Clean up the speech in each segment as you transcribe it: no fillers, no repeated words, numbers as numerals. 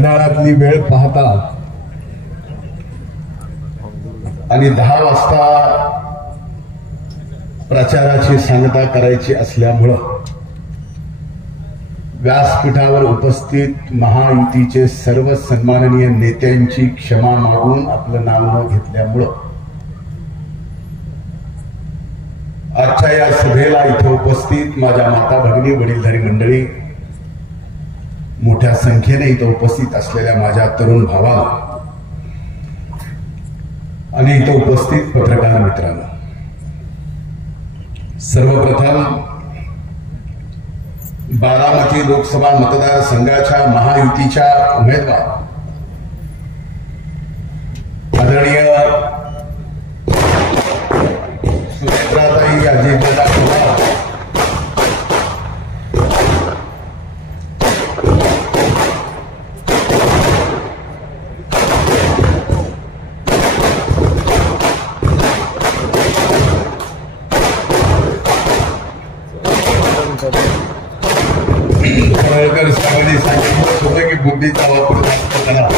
घड्याळातली वेळ पाहता आणि 10 वाजता प्रचाराची सांगता करायची असल्यामुळं व्यासपीठावर उपस्थित महायुतीचे सर्व सन्माननीय नेत्यांची क्षमा मागून आपलं नाव न घेतल्यामुळं आजच्या या सभेला इथे उपस्थित माझ्या माता भगिनी वडीलधारी मंडळी, मोठ्या संख्येने इथे उपस्थित असलेल्या माझ्या तरुण भावांना आणि इथे उपस्थित पत्रकार मित्रांनो, सर्वप्रथम बारामती लोकसभा मतदारसंघाच्या महायुतीच्या उमेदवार आदरणीय सुनेत्राताई अजितदादा पवार खळकर साहेबांनी सांगितलं होतं की बुद्धीचा वापर जास्त करा.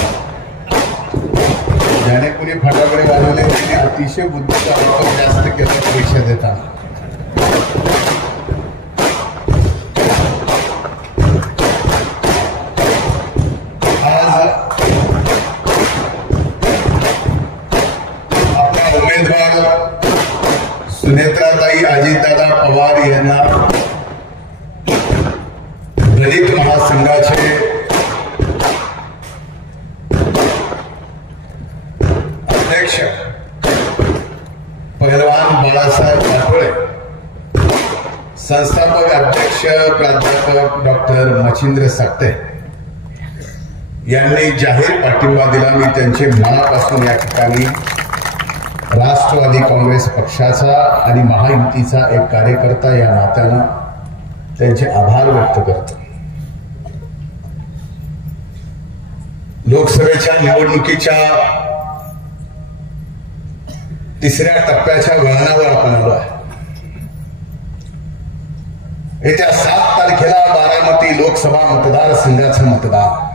ज्याने कोणी फटाकडे वाजवले त्याने अतिशय बुद्धीचा वापर जास्त केला परीक्षा देताना. आज आपला उमेदवार सुनेत्राताई अजितदादा पवार यांना दलित महासंघाचे अध्यक्ष पहलवान बाळासाहेब पाटोळे, संस्थापक अध्यक्ष प्राध्यापक डॉक्टर मच्छिंद्र सकटे यांनी जाहीर पाठिंबा दिला. मी त्यांचे मनापासून या ठिकाणी राष्ट्रवादी काँग्रेस पक्षाचा आणि महायुतीचा एक कार्यकर्ता या नात्यानं त्यांचे आभार व्यक्त करतो. लोकसभेच्या निवडणुकीच्या तिसऱ्या टप्प्याच्या वळणावर आपण आलो आहे. येत्या 7 तारखेला बारामती लोकसभा मतदारसंघाचं मतदान.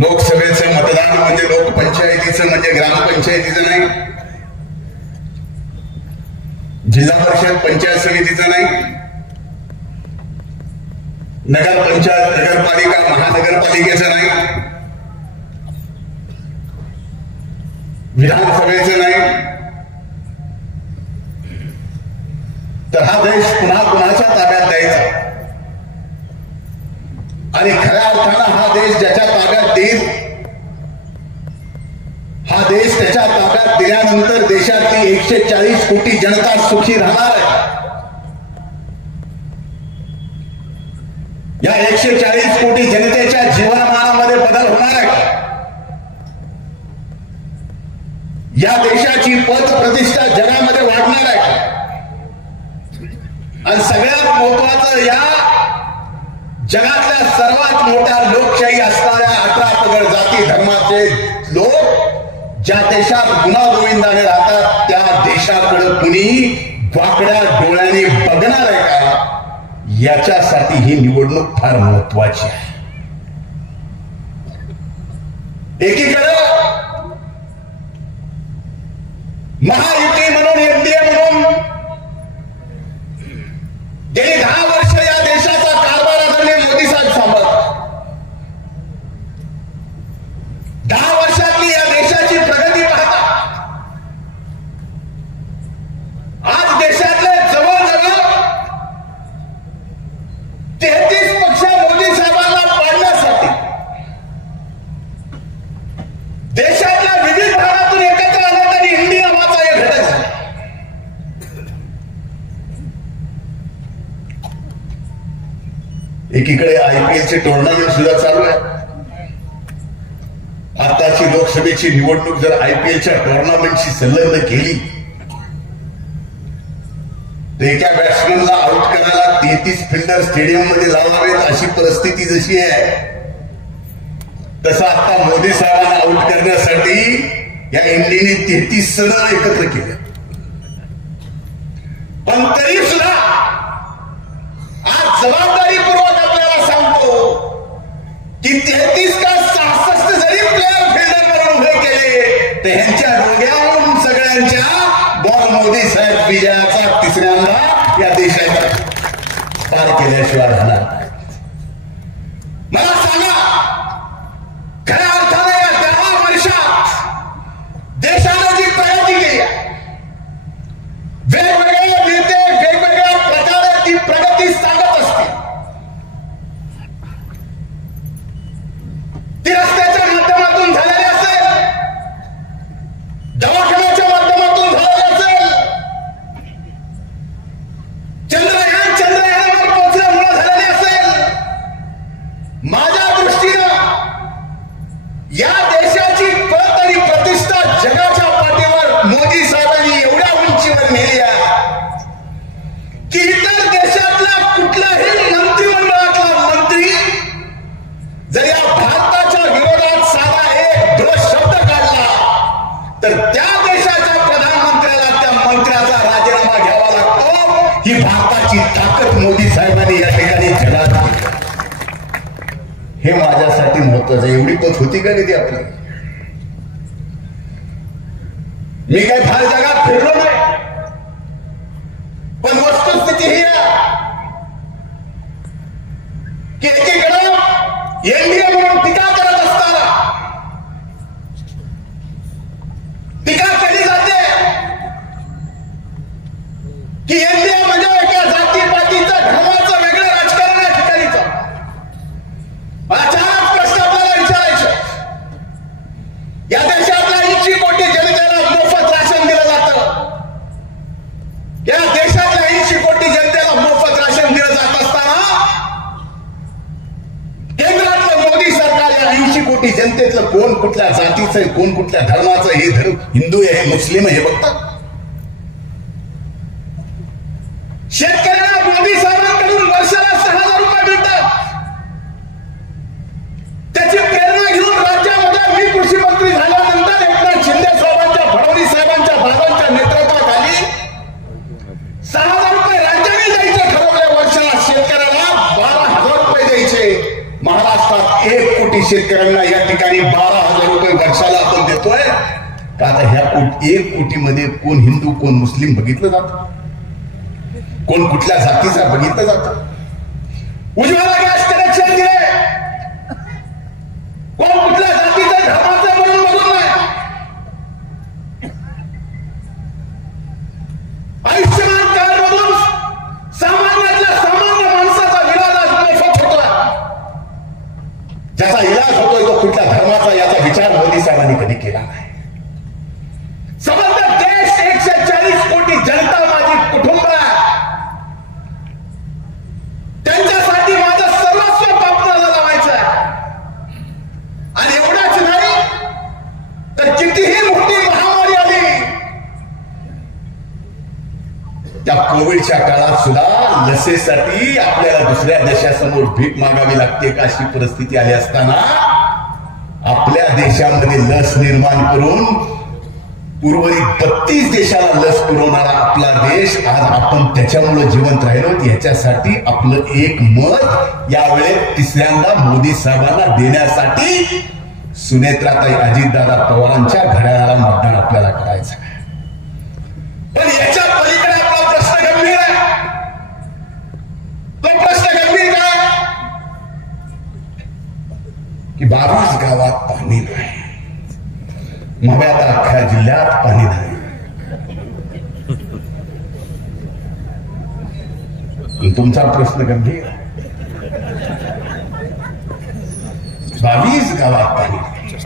लोकसभेचं मतदान म्हणजे लोकपंचायतीचं म्हणजे ग्रामपंचायतीचं नाही, जिल्हा परिषद पंचायत समितीचं नाही, नगरपंचायत नगरपालिका महानगरपालिकेचं नाही, विधानसभेचं नाही, तर हा देश पुन्हा कुणाच्या ताब्यात द्यायचा. आणि खऱ्या अर्थानं हा देश ज्याच्या ताब्यात देईल, हा देश त्याच्या ताब्यात दिल्यानंतर देशातली 140 कोटी जनता सुखी राहणार आहे. या 140 कोटी जनतेच्या जीवनमानामध्ये बदल होणार आहे. या देशाची पद प्रतिष्ठा जगामध्ये वाढणार आहे. आणि सगळ्यात महत्वाचं, या जगातल्या सर्वात मोठ्या लोकशाही असणाऱ्या 18 पगड जाती धर्माचे लोक ज्या देशात गुण्यागोविंदाने राहतात त्या देशाकडे कुणी वाकड्या डोळ्याने बघणार आहे का, याच्यासाठी ही निवडणूक फार महत्वाची आहे. एकीकडे महायुती म्हणून, एनडीए म्हणून गेली 10 वर्ष या देशाचा कारभार आदरणीय मोदी साहेब सांभाळतात. 10 वर्षातली या देशाची प्रगती पाहता आज देशातले जवळजवळ 33 पक्ष मोदी साहेबांना पाडण्यासाठी देशातल्या विविध भागातून एकत्र आले तरी इंडिया नावाचा एक घटक झाला. एकीकडे आयपीएलचे टुर्नामेंट सुद्धा चालू आहे. आताची लोकसभेची निवडणूक जर आयपीएलच्या टुर्नामेंटशी संलग्न केली तर एका बॅट्समनला आउट करायला 33 फिल्डर स्टेडियम मध्ये लावावेत अशी परिस्थिती जशी आहे, तसं आता मोदी साहेबांना आउट करण्यासाठी या इंडियाने 33 जण एकत्र केले. पण तरी सुद्धा आज जबाबदारीपूर्वक आपल्याला सांगतो की 33 का 66 जरी प्लेयर फिल्डरवर उभे केले तर ह्यांच्या डोक्यावरून सगळ्यांच्या बॉल मोदी साहेब विजयाचा तिसऱ्यांदा या देशाचा पार केल्याशिवाय झाला. मला सांगा, खऱ्या अर्थाने या 10 वर्षात देशाने जी प्रगती केली, वेगवेगळे नेते वेगवेगळ्या प्रकारे ती प्रगती सांगत असते. ती रस्त्याच्या माध्यमातून झालेली असेल, दवाखान्याच्या माध्यमातून झालेली असेल, चंद्रयानावर पोहोचल्यामुळे झालेली असेल. माझ्या दृष्टीनं या देशाची पत आणि प्रतिष्ठा जगाच्या पाठीवर मोदी साहेबांनी एवढ्या उंचीवर नेली आहे की इतर देशातला कुठलाही मंत्रिमंडळातला मंत्री जर या भारताच्या विरोधात साधा एक दोष शब्द काढला तर त्या देशाच्या प्रधानमंत्र्याला त्या मंत्र्याचा राजीनामा घ्यावा लागतो. ही भारताची ताकद मोदी साहेबांनी या ठिकाणी जगात दिली. हे माझ्यासाठी महत्वाचं. एवढी पत होती का कधी आपली? मी काही फार जगात फिरलो नाही, पण वस्तुस्थिती ही आहे की एकीकडे एनडीए म्हणून टीका करत असताना टीका केली जाते की एनडीए म्हणजे एका जातीपातीचं धर्माचं वेगळं राजकारण या ठिकाणीचं. मला 4 प्रश्न आपल्याला विचारायचे. या देशातल्या 80 कोटी जनतेला मोफत राशन दिलं जातं. या देशातल्या 80 कोटी जनतेला मोफत राशन दिलं जात असताना केंद्रातलं मोदी सरकार या 80 कोटी जनतेचं कोण कुठल्या जातीचं आहे, कोण कुठल्या धर्माचं, हे धर्म हिंदू आहे, मुस्लिम आहे, हे बघतात. शेतकऱ्यांना मोदी साहेबांकडून वर्षाला 6,000 रुपये मिळतात. त्याची प्रेरणा घेऊन राज्यामध्ये मी कृषी मंत्री झाल्यानंतर एकनाथ शिंदे साहेबांच्या, फडणवीस साहेबांच्या, बाबांच्या नेतृत्वाखाली 6,000 रुपये राज्याने द्यायचे ठरवले. वर्षाला शेतकऱ्याला 12,000 रुपये द्यायचे. महाराष्ट्रात 1 कोटी शेतकऱ्यांना या ठिकाणी 12,000 रुपये वर्षाला आपण देतोय. का आता ह्या 1 कोटीमध्ये कोण हिंदू कोण मुस्लिम बघितलं जातं, कोण कुठल्या जातीचा बघितलं जातं. उज्ज्वला गॅस कनेक्शन दिले, कोण कुठल्या जातीचं धर्माचं म्हणून बघून नाही. आयुष्यमान कार्ड मधून सामान्यातल्या सामान्य माणसाचा इलाज मोफत होतोय. ज्याचा इलाज होतोय तो कुठल्या धर्माचा याचा विचार मोदी साहेबांनी कधी केला नाही. समग्र देश 140 कोटी जनता माझी कुटुंब आहे. त्यांच्यासाठी माझं सर्वस्व बापणाला लावायचं आहे. आणि एवढंच नाही तर कितीही मोठी महामारी आली, त्या कोविडच्या काळात सुद्धा लसीसाठी आपल्याला दुसऱ्या देशासमोर भीक मागावी लागते का अशी परिस्थिती आली असताना आपल्या देशामध्ये लस निर्माण करून उर्वरित 32 देशाला लस पुरवणारा आपला देश आज आपण त्याच्यामुळे जिवंत राहिलो. याच्यासाठी आपलं एक मत यावेळेस तिसऱ्यांदा मोदी साहेबांना देण्यासाठी सुनेत्राताई अजितदादा पवारांच्या घड्याळाला मतदान आपल्याला करायचं आहे. पण याच्या पलीकडे आपला प्रश्न गंभीर आहे. तो प्रश्न गंभीर काय की 22 गावात पाणी नाही, मग आता अख्ख्या जिल्ह्यात पाणी नाही. तुमचा प्रश्न गंभीर आहे. 22 गावात पाणी नाही,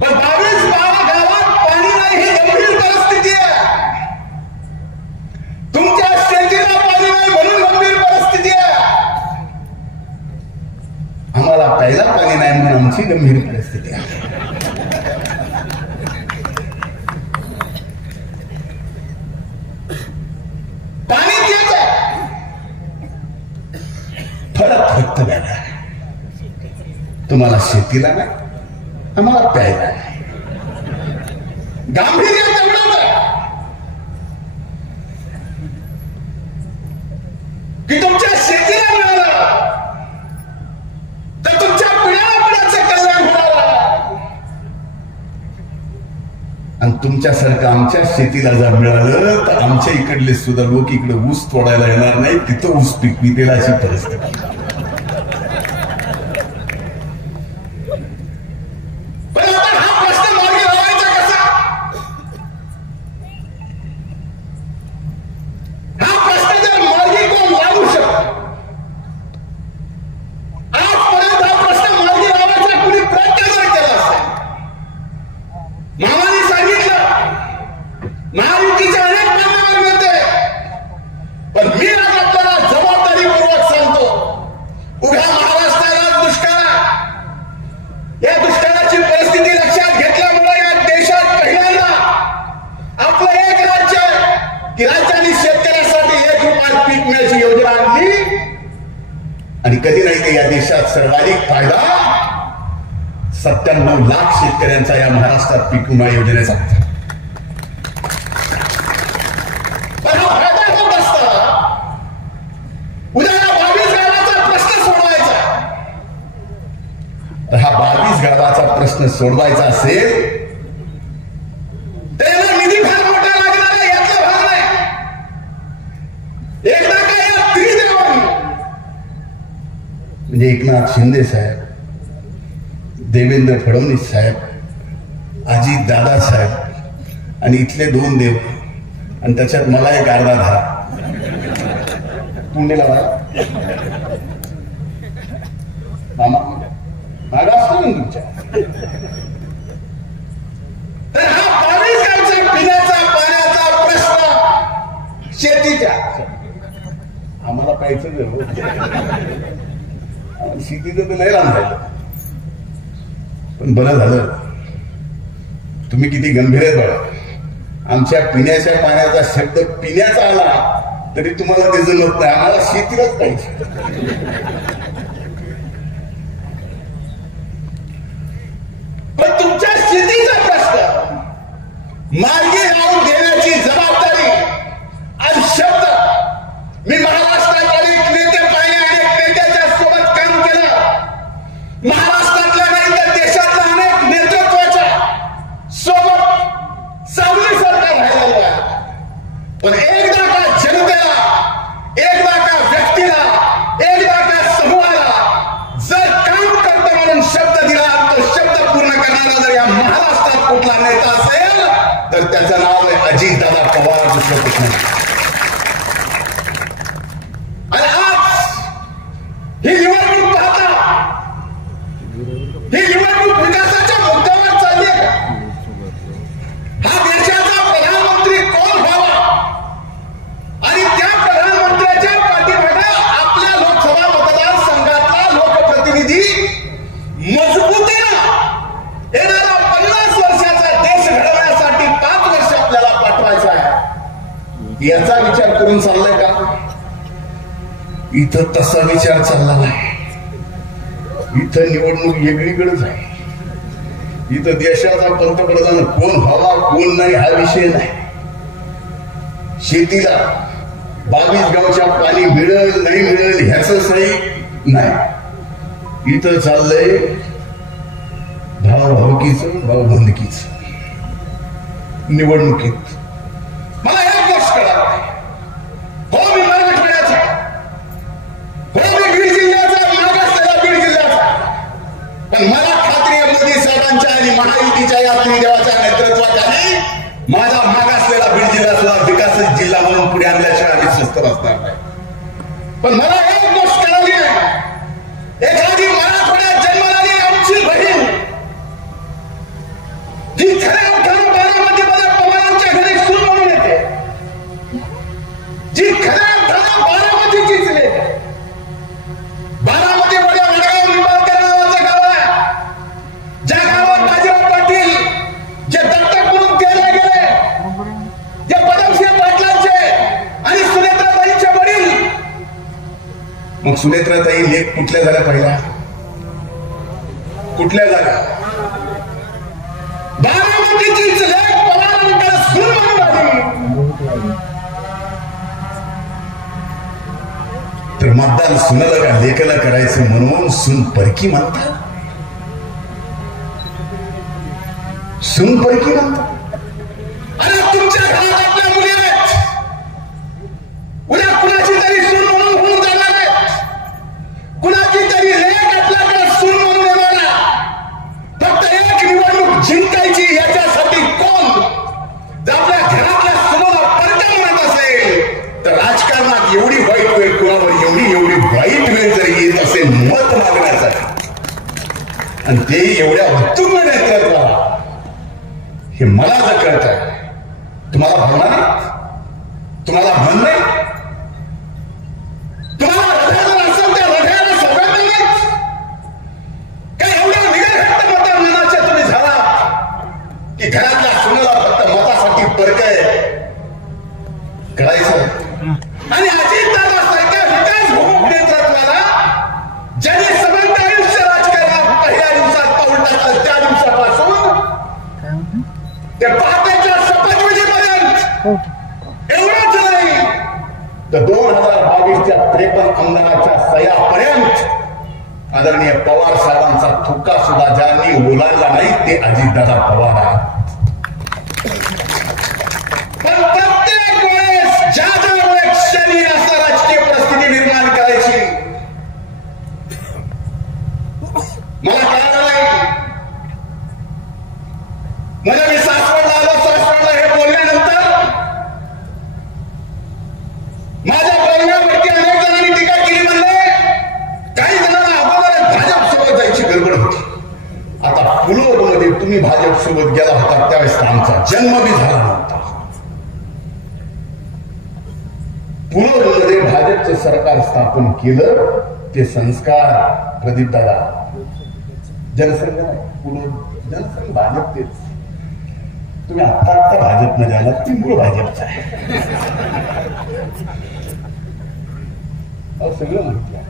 पण 22 गावात पाणी नाही ही गंभीर परिस्थिती आहे. तुमच्या शेतीला पाणी नाही म्हणून गंभीर परिस्थिती आहे. आम्हाला प्यायला पाणी नाही म्हणून आमची गंभीर परिस्थिती आहे. पाणी येत आहे, फरक फक्त वेगळा आहे. तुम्हाला शेतीला नाही, आम्हाला प्यायला नाही. गांभीर्य तेवढंच आहे की तुमच्या शेतीला मिळालं तुमच्यासारखं आमच्या शेतीला जर मिळालं तर आमच्या इकडले सुद्धा लोक इकडे ऊस तोडायला येणार नाही, तिथं ऊस पिकवितील अशी परिस्थिती. पण आपण हा प्रश्न मार्गी लावायचा कसा? हा प्रश्न जर मार्गी कोण लावू शकतो? आजपर्यंत हा प्रश्न मार्गी लावायचा कुणी प्रयत्न जर केला असेल, मामाने सांगितलं, महायुतीचे अनेक मान्यवर नेते, पण मी आज आपल्याला जबाबदारीपूर्वक सांगतो, उभ्या महाराष्ट्राला दुष्काळ, या दुष्काळाची परिस्थिती लक्षात घेतल्यामुळे या देशात पहिल्यांदा आपलं एक राज्य की राज्याने शेतकऱ्यासाठी ₹1 पीक विम्याची योजना आणली आणि कधी नाही तर या देशात सर्वाधिक फायदा 97 लाख शेतकऱ्यांचा या महाराष्ट्रात पीक विमा योजनेचा. पण हा फायदा होत असता उद्या या 22 गावाचा प्रश्न सोडवायचा, तर हा 22 गावाचा प्रश्न सोडवायचा असेल त्याला निधी फार मोठा लागणार आहे, यातला भाग नाही. एकदा काय या त्रिदेवांनी म्हणजे एकनाथ शिंदे साहेब, देवेंद्र फडणवीस साहेब, अजित दादा साहेब आणि इथले 2 देव आणि त्याच्यात मला एक अर्धा धारा पुण्याला मामा मागा असतो ना तुमच्या. तर हा 22 गावचा पिण्याचा पाण्याचा प्रश्न शेतीच्या आम्हाला प्यायचं शेतीचं तर नाही राहणार, पण बरं झालं तुम्ही किती गंभीर आहे बघा. आमच्या पिण्याच्या पाण्याचा शब्द पिण्याचा आला तरी तुम्हाला ते जमत नाही, आम्हाला शेतीलाच पाहिजे. पण तुमच्या शेतीचा प्रश्न मार्गी लावून देण्याची जबाबदारी आणि शब्द मी महाराष्ट्रात अनेक नेते पाहिले, अनेक नेत्याच्या सोबत काम केलं, महाराष्ट्रातल्या नाही तर देशातल्या अनेक नेतृत्वाच्या सोबत चांगली सरकार राहिलेलं आहे. पण एकदा का जनतेला, एकदा का व्यक्तीला, एकदा का समूहाला जर काम करतो म्हणून शब्द दिला, तो शब्द पूर्ण करणारा जर या महाराष्ट्रात कुठला नेता असेल तर त्याचं नाव आहे अजितदादा पवार, दुसरं कुठलं नाही. आणि आज ही निवडणूक पाहता, ही निवडणूक विकासाच्या मुद्द्यावर चालली आहे. हा देशाचा प्रधानमंत्री कोण व्हावा आणि त्या प्रधानमंत्र्याच्या पाठीमागे आपल्या लोकसभा मतदारसंघातला लोकप्रतिनिधी मजबूतीनं येणारा 50 वर्षाचा देश घडवण्यासाठी 5 वर्ष आपल्याला पाठवायचा आहे, याचा विचार करून चाललाय का? इथं तसा विचार चालला नाही. इथं निवडणूक वेगळीकडेच आहे. इथं देशाचा पंतप्रधान कोण व्हावा कोण नाही हा विषय नाही. शेतीला 22 गावच्या पाणी मिळेल नाही मिळेल ह्याच नाही. इथं चाललंय भावभावकीचं, भावबंदकीच निवडणुकीत. मला एक गोष्ट कळाली नाही. हो मी मराठवाड्याचा, हो मी बीड जिल्ह्याचा, मागासलेला बीड जिल्ह्याचा, पण मला खात्री आहे मोदी साहेबांच्या आणि महायुतीच्या या त्रिदेवाच्या नेतृत्वाखाली माझा मागासलेला बीड जिल्हा सुद्धा विकासित जिल्हा म्हणून पुढे आणल्याशिवाय आम्ही स्वस्थ बसणार नाही. पण मला एक गोष्ट कळाली नाही. एखादी मराठवाड्यात जन्मलेली आमची बहीण जी खऱ्या अर्थानं बारामतीमध्ये पवारांच्या घरी सून म्हणून येते, जी खऱ्या अर्थानं बारामतीचीच येते. बारामतीमध्ये वडगाव निंबाळकर नावाचं गाव आहे, ज्या गावात बाजीराव पाटील जे दत्तक म्हणून केले गेले, जे पदमसिंह पाटलांचे आणि सुनेत्राताईंचे वडील. मग सुनेत्राताई लेख कुठल्या झाल्या पहिल्या? कुठल्या झाल्या? बारामतीचीच लेख पवारांकडे सून म्हणून आली. तर मतदान सुनाला का लेखाला करायचं म्हणून सून परकी म्हणतात. सून परकी म्हणतात. आणि ते एवढ्या उत्तुंग नेतृत्वाला, हे मला जर कळत आहे, तुम्हाला भावना नाही, तुम्हाला भान नाही, तुम्हाला हृदय जर असेल त्या हृदयाला सवलत नाही काय? एवढ्या निघत मनाच्या तुम्ही झाला की घरातल्या सुनाला फक्त मतासाठी परकय करायचं. आणि अजितदादासारख्या विकासभूक नेतृत्वाला ज्यांनी समग्र आयुष्य राजकारणात पहिल्या दिवसात पाऊल टाकलं, त्या दिवसापासून ते पहाटेच्या शपथविधीपर्यंत एवढंच नाही तर 2022च्या 53 आमदाराच्या सह्यापर्यंत आदरणीय पवार साहेबांचा थुक्का सुद्धा ज्यांनी ओलांडला नाही ते अजितदादा पवार आहेत. पण प्रत्येक वेळेस ज्या वेळेस क्षणी असं राजकीय परिस्थिती निर्माण करायची मला कळालं नाही. मला मी सासवडला हे बोलल्यानंतर माझ्या बोलण्यावरती अनेक जणांनी टीका केली. म्हणले काही जणांना अगोदर भाजप सोबत जायची गडबड होती. आता पुलोदमध्ये तुम्ही भाजप सोबत गेला होता त्यावेळेस आमचा जन्म बी झाला नव्हता. पुलोदमध्ये भाजपचं सरकार स्थापन केलं ते संस्कार प्रदीप दादा जनसंघ नाही, पुलोद जनसंघ भाजप तेच. तुम्ही आता भाजपमध्ये आलात ती मूळ भाजपचा आहे. सगळं माहिती आहे.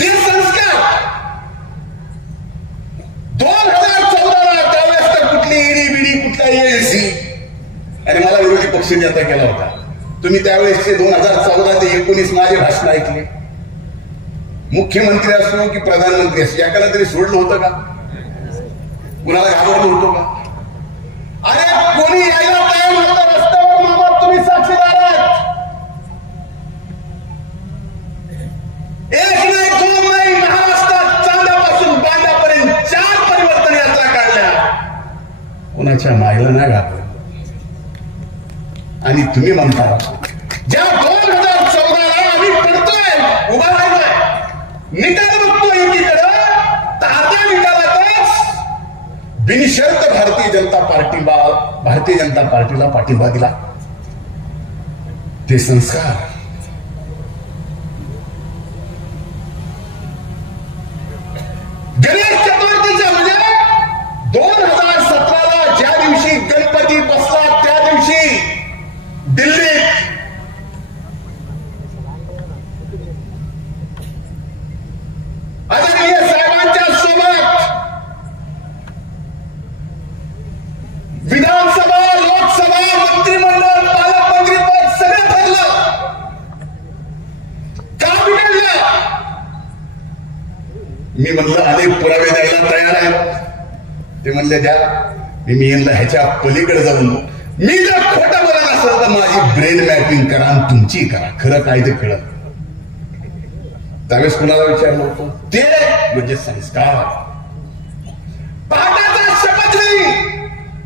ते संस्कार 2014 त्यावेळेस तर कुठली ईडी बिडी कुठला एएसी आणि मला विरोधी पक्ष नेता केला होता. तुम्ही त्यावेळेसचे 2014 ते 19 माझे भाषण ऐकले. मुख्यमंत्री असो की प्रधानमंत्री असो एकाला तरी सोडलं होतं का? कुणाला घाबरलं होतं का? अरे कोणी यायला तयार नव्हतं रस्त्यावर. मामा तुम्ही साक्षीदार आहात. एक नाही दोन नाही महाराष्ट्रात चांद्यापासून बांद्यापर्यंत 4 परिवर्तन यात्रा काढल्या. कोणाच्या मायला नाही घाबरलं. आणि तुम्ही म्हणता ज्या 2014ला आम्ही पडतोय उभा राहिलोय निकाल बघतोय एकीकडं तर अर्ध्या निकालातच बिनशर्त भारतीय जनता पार्टीला पाठिंबा दिला. ते संस्कार गणेश चतुर्थीच्या म्हणजे 2017ला ज्या दिवशी गणपती बसला त्या दिवशी दिल्लीत आदरणीय साहेबांच्या सोबत विधानसभा, लोकसभा, मंत्रिमंडळ, पालकमंत्रीपद सगळं ठरलं. का बिघडलं? मी म्हणलं अनेक पुरावे द्यायला तयार आहे. ते म्हणले द्या. मी यांना ह्याच्या पलीकडे जाऊन मी जर खोटं बोलत असेल तर माझी ब्रेन मॅपिंग करा आणि तुमची करा. खरं काय ते कळत. त्यावेळेस कुणाला विचारलं होतं? ते म्हणजे संस्कार. पहाटाचा शपथविधी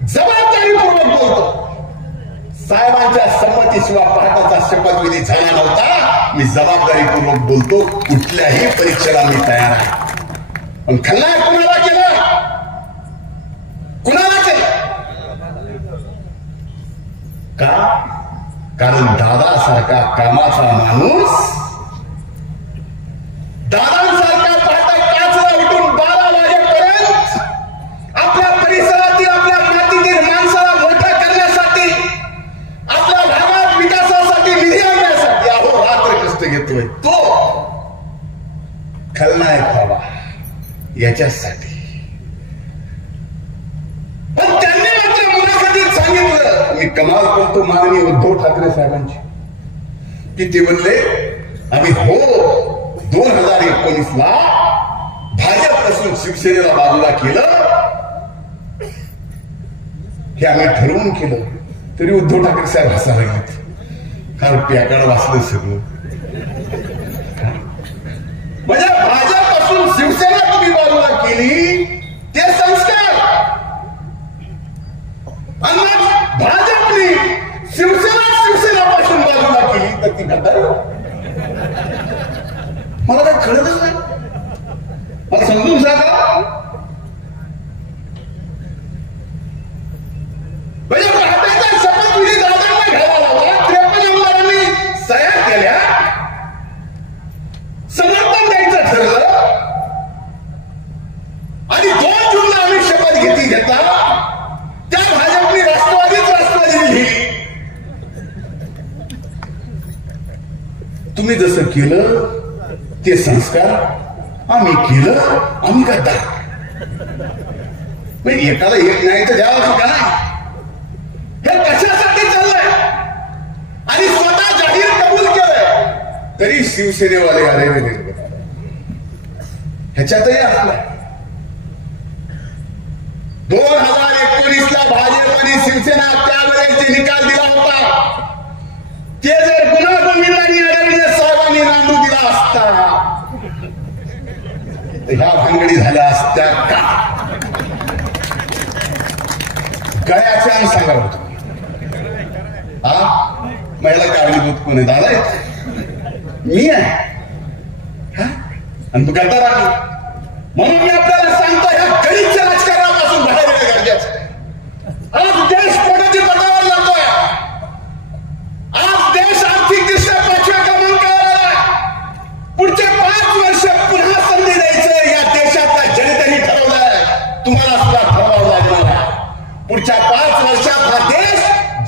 जबाबदारीपूर्वक बोलतो. साहेबांच्या संमतीशिवाय पहाटाचा शपथविधी झाला नव्हता. मी जबाबदारीपूर्वक बोलतो. कुठल्याही परीक्षेला मी तयार आहे. पण खलनायक कुणाला केलं? कुणाला केलं? का? कारण दादासारखा कामाचा माणूस, दादांसारखा पहाटे 5ला उठून 12 वाजेपर्यंत आपल्या परिसरातील, आपल्या मातीतील माणसाला मोठा करण्यासाठी, आपल्या भागात विकासासाठी निधी आणण्यासाठी अहोरात्र कष्ट घेतोय तो खलनायक व्हावा याच्यासाठी. पण त्यांनी मात्र मुलाखतीत सांगितलं, मी कमाल करतो माननीय उद्धव ठाकरे साहेबांची, की ते म्हणले आम्ही 2019ला भाजपपासून शिवसेनेला बाजूला केलं. हे आम्ही ठरवून केलं. तरी उद्धव ठाकरे साहेब हसायला लागले. फार प्याकाड वाचलं सगळं. म्हणजे भाजपपासून शिवसेना तुम्ही बाजूला केली ते संस्कार. आणि भाजपने शिवसेनापासून बाजूला केली तर ती गद्दारी. केलं ते संस्कार आम्ही केलं, आम्ही करता एकाला एक नाही तर द्यावं का नाही, हे कशासाठी चाललंय? आणि स्वतः जाहीर कबूल केलंय तरी शिवसेनेवाले आले वेगळे ह्याच्यातही असलं. 2019ला भाजप आणि शिवसेना त्यावेळेस जे निकाल दिला होता ते जर पुन्हा गोविंदांनी अडविले साहेबांनी नांदू दिला असता तर ह्या भानगडी झाल्या असत्या का? गळ्याचे आणि सांगा होतो हा महिला कारणीभूत कोणी झालाय मी आहे आणि तू करता राहतो. म्हणून मी आपल्याला सांगतो ह्या गरीबच्या राजकारणापासून बाहेर येणं गरजेचं आहे. आज देश कोणाची पदावर जातोय, आज देश आर्थिकदृष्ट्या 5व्या क्रमांकावर आला. पुढचे 5 वर्ष पुन्हा संधी द्यायचं या देशातल्या जनतेने ठरवलंय, तुम्हाला सुद्धा ठरवावं लागणार आहे. पुढच्या 5 वर्षात हा देश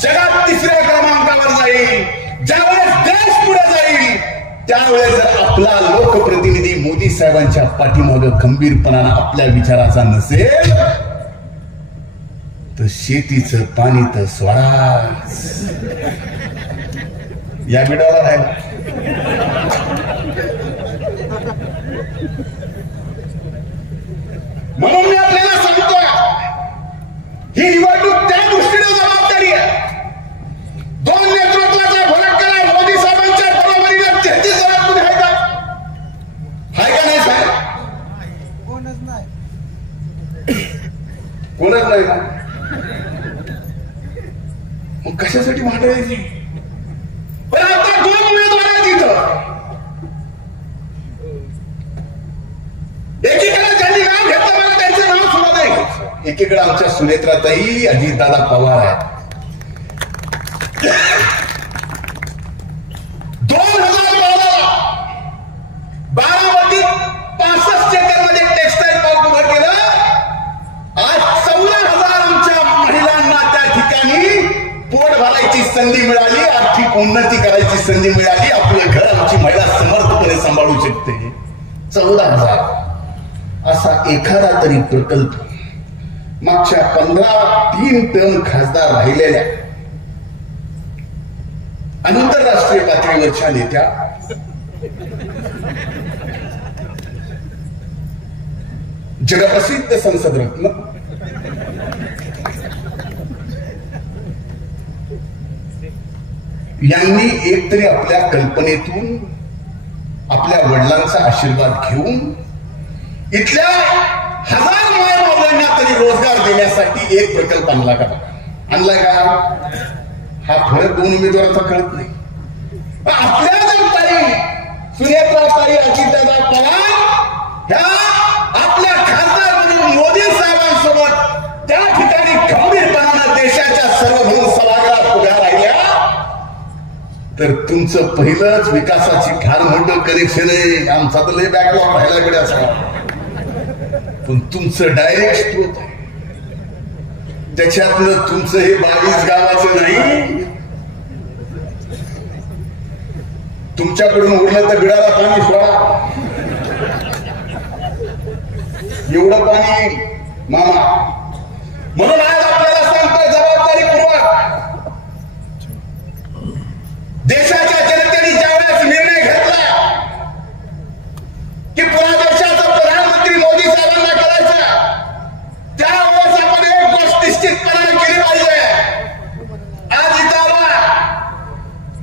जगात 3ऱ्या क्रमांकावर जाईल. ज्यावेळेस देश पुढे जाईल त्यावेळेस जर आपला लोकप्रतिनिधी मोदी साहेबांच्या पाठीमागे खंबीरपणानं आपल्या विचाराचा नसेल तर शेतीचं पाणी तर स्वराज या बिडाला राहिला. म्हणून मी आपल्याला सांगतोय ही निवडणूक त्या दृष्टीने जबाबदारी आहे. 2 नेतृत्वाचा फरक करा. मोदी साहेबांच्या बरोबरीने 33 जणात कुठे आहे का? आहे का नाही साहेब? कोणच नाही का? मग कशासाठी भांडायची? पण आता 2 उमेदवार आहेत इथं. एकीकडे ज्यांनी नाव घेतलं मला त्यांचं नाव सुद्धा नाही. एकीकडे आमच्या सुनेत्राताई अजितदादा पवार आहेत. 2012 बारामतीत 65 एकरमध्ये टेक्सटाईल पार्क उभं केलं. आज 14,000 आमच्या महिलांना त्या ठिकाणी पोट भरायची संधी मिळाली, आर्थिक उन्नती करायची संधी मिळाली. आपलं घर आमची महिला समर्थपणे सांभाळू शकते. 14,000 असा एखादा तरी प्रकल्प मागच्या 3 टर्म खासदार राहिलेल्या आंतरराष्ट्रीय पातळीवरच्या नेत्या जगप्रसिद्ध संसद रत्न यांनी एकतरी आपल्या कल्पनेतून आपल्या वडिलांचा आशीर्वाद घेऊन इथल्या 1000 मायबापांना तरी रोजगार देण्यासाठी एक प्रकल्प आणला का? हा फरक 2 उमेदवारांचा कळत नाही. आपल्या जर ताई सुनेत्राताई अजितदादा पवार ह्या आपल्या खासदार म्हणून मोदी साहेबांसोबत त्या ठिकाणी गंभीरपणानं देशाच्या सर्वभौम सभागृहात उभ्या राहिल्या तर तुमचं पहिलंच विकासाची फार मोठं कनेक्शन आहे. आमचा तर लय बॅकलॉग राहिला कडे असा, पण तुमचं डायरेक्ट स्त्रोत आहे. त्याच्यातलं तुमचं हे 22 गावाचं नाही. तुमच्याकडून उरलं तर बिडाला पाणी सोडा. एवढं पाणी मामा. म्हणून आज आपल्याला सांगतोय जबाबदारीपूर्वक देशाच्या जनतेने ज्यावेळेस निर्णय घेतला की पुन्हा देशाचा प्रधानमंत्री मोदी साहेबांना करायचा त्यावेळेस आपण एक गोष्ट निश्चितपणे केली पाहिजे. आज इथं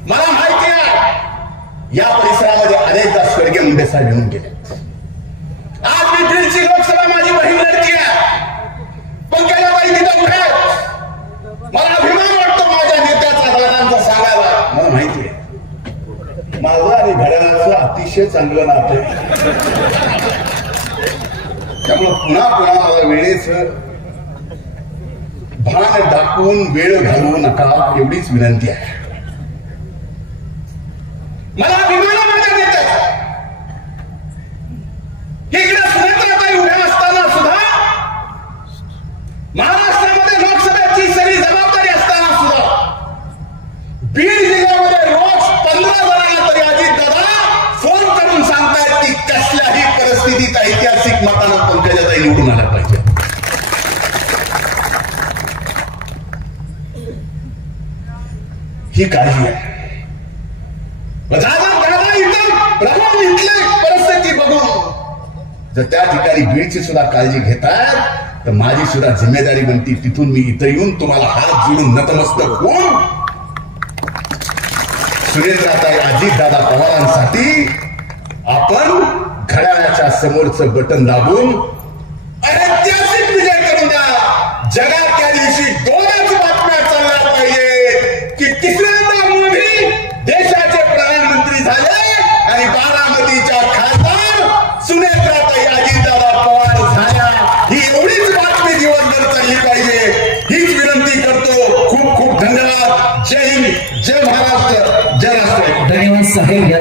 मला माहिती आहे या परिसरामध्ये अनेकदा स्वर्गीय मुंडे साहेब येऊन गेले. आज मी बीडची लोकसभा माझी बहीण लढती आहे, पण गेल्या बाई तिथं उभे मला अभिमान वाटतो माझ्या नेत्याचा दादांचा सांगायला. मला माहिती आहे माझं आणि घड्याळाचं अतिशय चांगलं नातं आहे. त्यामुळे पुन्हा मला वेळेचं भान दाखवून वेळ घालवू नका एवढीच विनंती आहे. मला अभिमान माझ्या नेत्याचा. इकडे सुनेत्राताई उभ्या असताना सुद्धा महाराष्ट्रामध्ये लोकसभेची सगळी जबाबदारी असताना सुद्धा बीड जिल्ह्यामध्ये रोज 15 जणांना तरी अजितदादा ही काळजी आहे. परिस्थिती बघून जर त्या ठिकाणी बीडची सुद्धा काळजी घेतात तर माझी सुद्धा जिम्मेदारी बनती. तिथून मी इथं येऊन तुम्हाला हात जोडून नतमस्तक होऊन सुरेंद्रताई अजितदादा पवारांसाठी आपण घड्याळाच्या समोरचं बटन दाबून ऐतिहासिक विजय करून द्या. जगात त्या दिवशी दोनच बातम्या चालल्या पाहिजे की तिसऱ्यांदा मोदी देशाचे प्रधानमंत्री झाले आणि बारामतीच्या खासदार सुनेत्राताई अजितदादा पवार झाल्या. ही एवढीच बातमी दिवसभर चालली पाहिजे हीच विनंती करतो. खूप खूप धन्यवाद. जय हिंद, जय महाराष्ट्र, जय राष्ट्र. धन्यवाद साहेब.